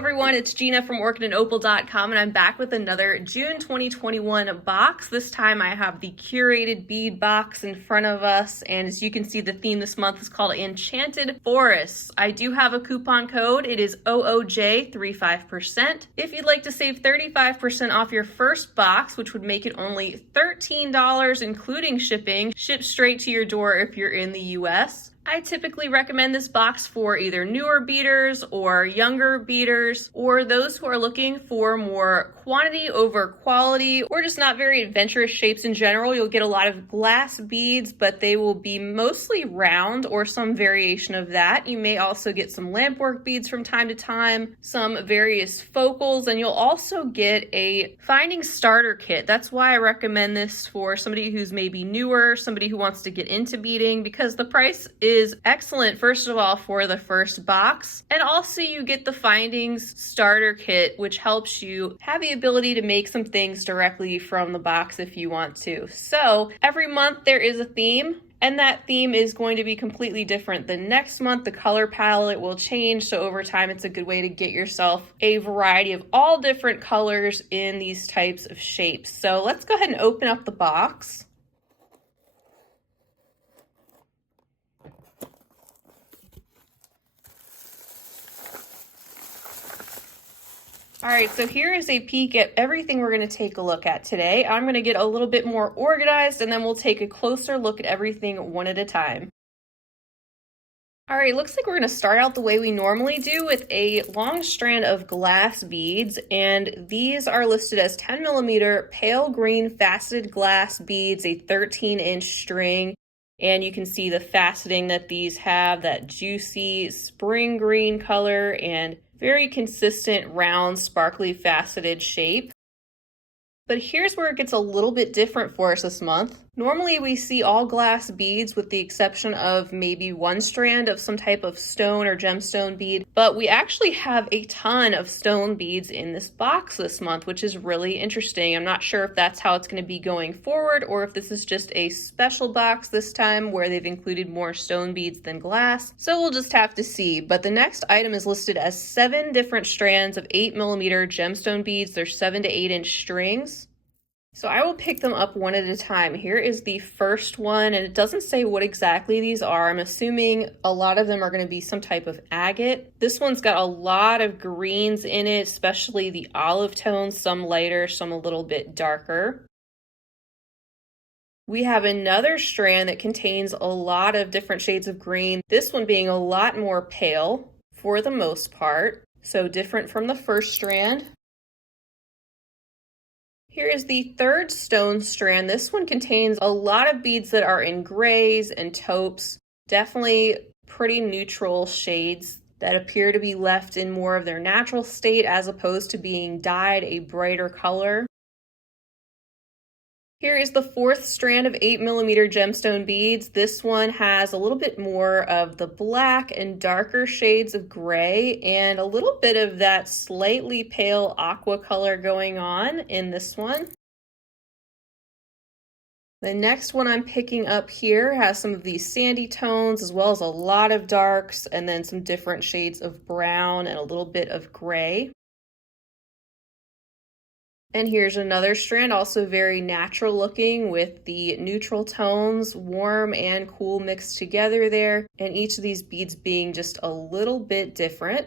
everyone, it's Gina from orchidandopal.com, and I'm back with another June 2021 box. This time I have the Curated Bead Box in front of us, and as you can see, the theme this month is called Enchanted Forests. I do have a coupon code. It is OOJ35%. If you'd like to save 35% off your first box, which would make it only $13 including shipping, shipped straight to your door if you're in the US. I typically recommend this box for either newer beaders or younger beaders, or those who are looking for more quantity over quality, or just not very adventurous shapes in general. You'll get a lot of glass beads, but they will be mostly round or some variation of that. You may also get some lampwork beads from time to time, some various focals, and you'll also get a finding starter kit. That's why I recommend this for somebody who's maybe newer, somebody who wants to get into beading, because the price is excellent, first of all, for the first box, and also you get the findings starter kit, which helps you have the ability to make some things directly from the box if you want to. So every month there is a theme, and that theme is going to be completely different the next month. The color palette will change, so over time it's a good way to get yourself a variety of all different colors in these types of shapes. So let's go ahead and open up the box. All right, so here is a peek at everything we're going to take a look at today. I'm going to get a little bit more organized, and then we'll take a closer look at everything one at a time. All right, looks like we're going to start out the way we normally do with a long strand of glass beads, and these are listed as 10mm pale green faceted glass beads, a 13-inch string, and you can see the faceting that these have, that juicy spring green color, and very consistent, round, sparkly, faceted shape. But here's where it gets a little bit different for us this month. Normally we see all glass beads with the exception of maybe one strand of some type of stone or gemstone bead, but we actually have a ton of stone beads in this box this month, which is really interesting. I'm not sure if that's how it's going to be going forward, or if this is just a special box this time where they've included more stone beads than glass. So we'll just have to see. But the next item is listed as 7 different strands of 8mm gemstone beads. They're 7 to 8-inch strings. So I will pick them up one at a time. Here is the first one, and it doesn't say what exactly these are. I'm assuming a lot of them are going to be some type of agate. This one's got a lot of greens in it, especially the olive tones, some lighter, some a little bit darker. We have another strand that contains a lot of different shades of green, this one being a lot more pale for the most part, so different from the first strand. Here is the third stone strand. This one contains a lot of beads that are in grays and taupes, definitely pretty neutral shades that appear to be left in more of their natural state as opposed to being dyed a brighter color. Here is the fourth strand of 8mm gemstone beads. This one has a little bit more of the black and darker shades of gray and a little bit of that slightly pale aqua color going on in this one. The next one I'm picking up here has some of these sandy tones as well as a lot of darks, and then some different shades of brown and a little bit of gray. And here's another strand, also very natural looking with the neutral tones, warm and cool mixed together there, and each of these beads being just a little bit different.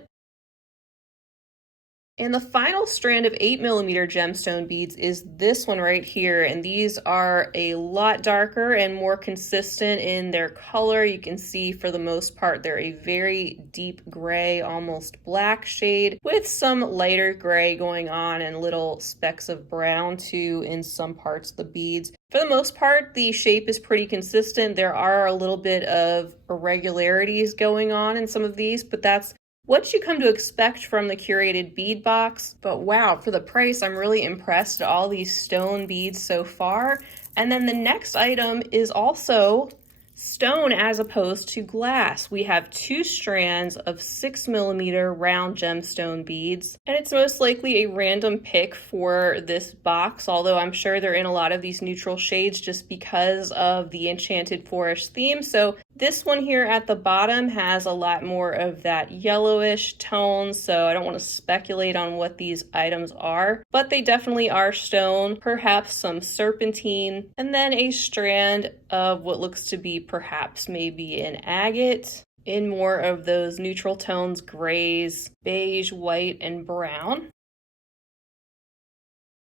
And the final strand of 8mm gemstone beads is this one right here, and these are a lot darker and more consistent in their color. You can see for the most part they're a very deep gray, almost black shade with some lighter gray going on and little specks of brown too in some parts of the beads. For the most part, the shape is pretty consistent. There are a little bit of irregularities going on in some of these, but that's what you come to expect from the Curated Bead Box. But wow, for the price, I'm really impressed at all these stone beads so far. And then the next item is also stone as opposed to glass. We have 2 strands of 6mm round gemstone beads, and it's most likely a random pick for this box, although I'm sure they're in a lot of these neutral shades just because of the Enchanted Forest theme. So This one here at the bottom has a lot more of that yellowish tone, so I don't want to speculate on what these items are, but they definitely are stone, perhaps some serpentine, and then a strand of what looks to be perhaps maybe an agate in more of those neutral tones, grays, beige, white, and brown.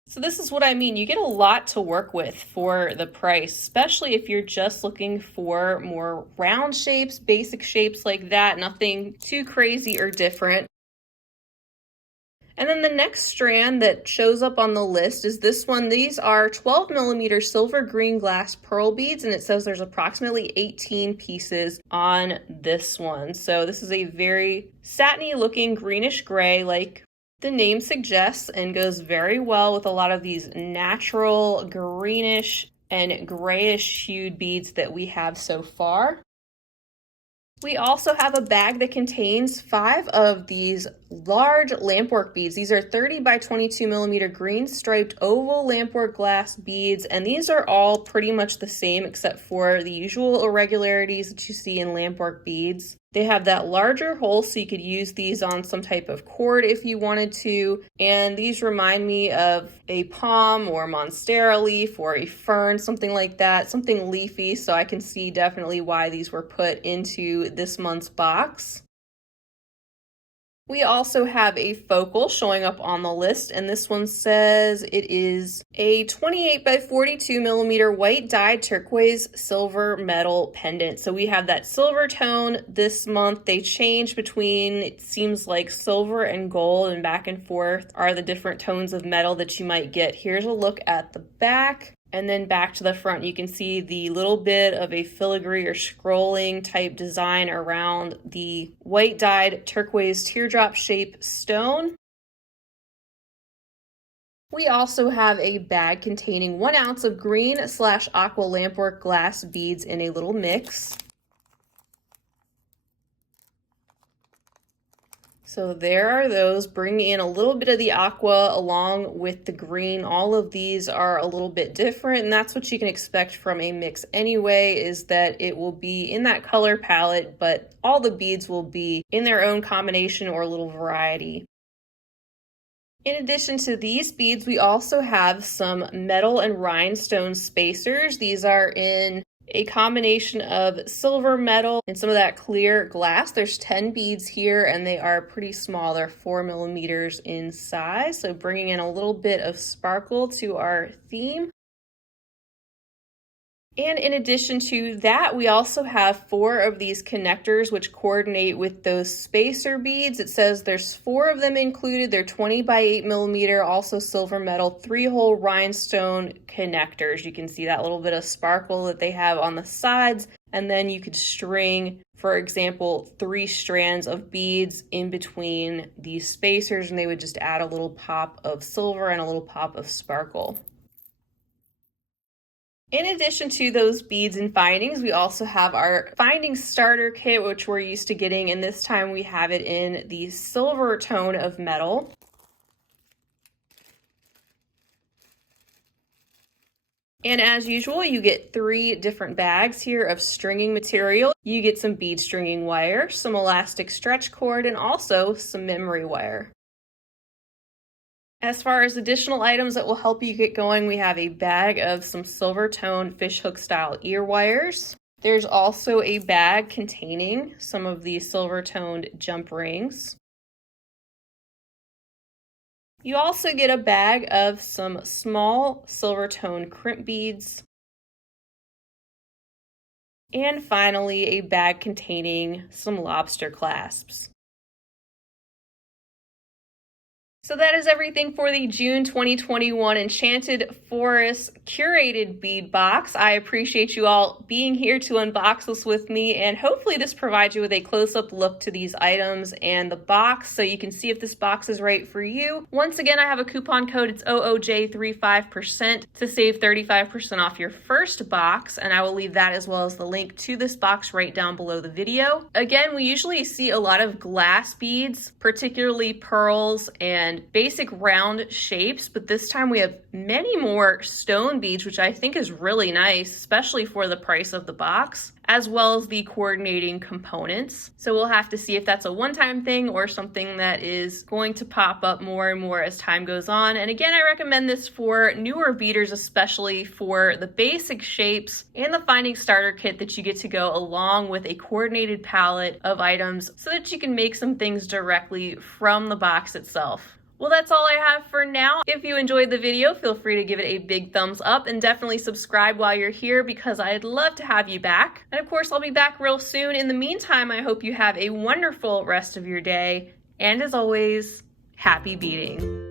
So this is what I mean. You get a lot to work with for the price, especially if you're just looking for more round shapes, basic shapes like that, nothing too crazy or different. And then the next strand that shows up on the list is this one. These are 12 millimeter silver green glass pearl beads, and it says there's approximately 18 pieces on this one. So this is a very satiny looking greenish gray, like the name suggests, and goes very well with a lot of these natural greenish and grayish hued beads that we have so far. We also have a bag that contains 5 of these large lampwork beads. These are 30 by 22 millimeter green striped oval lampwork glass beads, and these are all pretty much the same except for the usual irregularities that you see in lampwork beads. They have that larger hole, so you could use these on some type of cord if you wanted to. And these remind me of a palm or monstera leaf or a fern, something like that, something leafy. So I can see definitely why these were put into this month's box. We also have a focal showing up on the list, and this one says it is a 28 by 42 millimeter white dyed turquoise silver metal pendant. So we have that silver tone this month. They change between, it seems like, silver and gold, and back and forth are the different tones of metal that you might get. Here's a look at the back. And then back to the front, you can see the little bit of a filigree or scrolling type design around the white dyed turquoise teardrop shape stone. We also have a bag containing 1 ounce of green / aqua lampwork glass beads in a little mix. So there are those, bringing in a little bit of the aqua along with the green. All of these are a little bit different, and that's what you can expect from a mix anyway, is that it will be in that color palette, but all the beads will be in their own combination or a little variety. In addition to these beads, we also have some metal and rhinestone spacers. These are in a combination of silver metal and some of that clear glass. There's 10 beads here, and they are pretty small. They're 4 millimeters in size, so bringing in a little bit of sparkle to our theme. And in addition to that, we also have 4 of these connectors which coordinate with those spacer beads. It says there's 4 of them included. They're 20 by 8 millimeter, also silver metal, 3-hole rhinestone connectors. You can see that little bit of sparkle that they have on the sides. And then you could string, for example, 3 strands of beads in between these spacers, and they would just add a little pop of silver and a little pop of sparkle. In addition to those beads and findings, we also have our finding starter kit, which we're used to getting, and this time we have it in the silver tone of metal. And as usual, you get 3 different bags here of stringing material. You get some bead stringing wire, some elastic stretch cord, and also some memory wire. As far as additional items that will help you get going, we have a bag of some silver tone fishhook style ear wires. There's also a bag containing some of these silver toned jump rings. You also get a bag of some small silver tone crimp beads. And finally, a bag containing some lobster clasps. So that is everything for the June 2021 Enchanted Forest Curated Bead Box. I appreciate you all being here to unbox this with me, and hopefully this provides you with a close-up look to these items and the box so you can see if this box is right for you. Once again, I have a coupon code. It's OOJ35% to save 35% off your first box, and I will leave that as well as the link to this box right down below the video. Again, we usually see a lot of glass beads, particularly pearls and basic round shapes, but this time we have many more stone beads, which I think is really nice, especially for the price of the box. as well as the coordinating components. So we'll have to see if that's a one-time thing or something that is going to pop up more and more as time goes on. And again, I recommend this for newer beaders, especially for the basic shapes and the finding starter kit that you get to go along with a coordinated palette of items so that you can make some things directly from the box itself. Well, that's all I have for now. If you enjoyed the video, feel free to give it a big thumbs up and definitely subscribe while you're here because I'd love to have you back. And of course, I'll be back real soon. In the meantime, I hope you have a wonderful rest of your day. And as always, happy beading.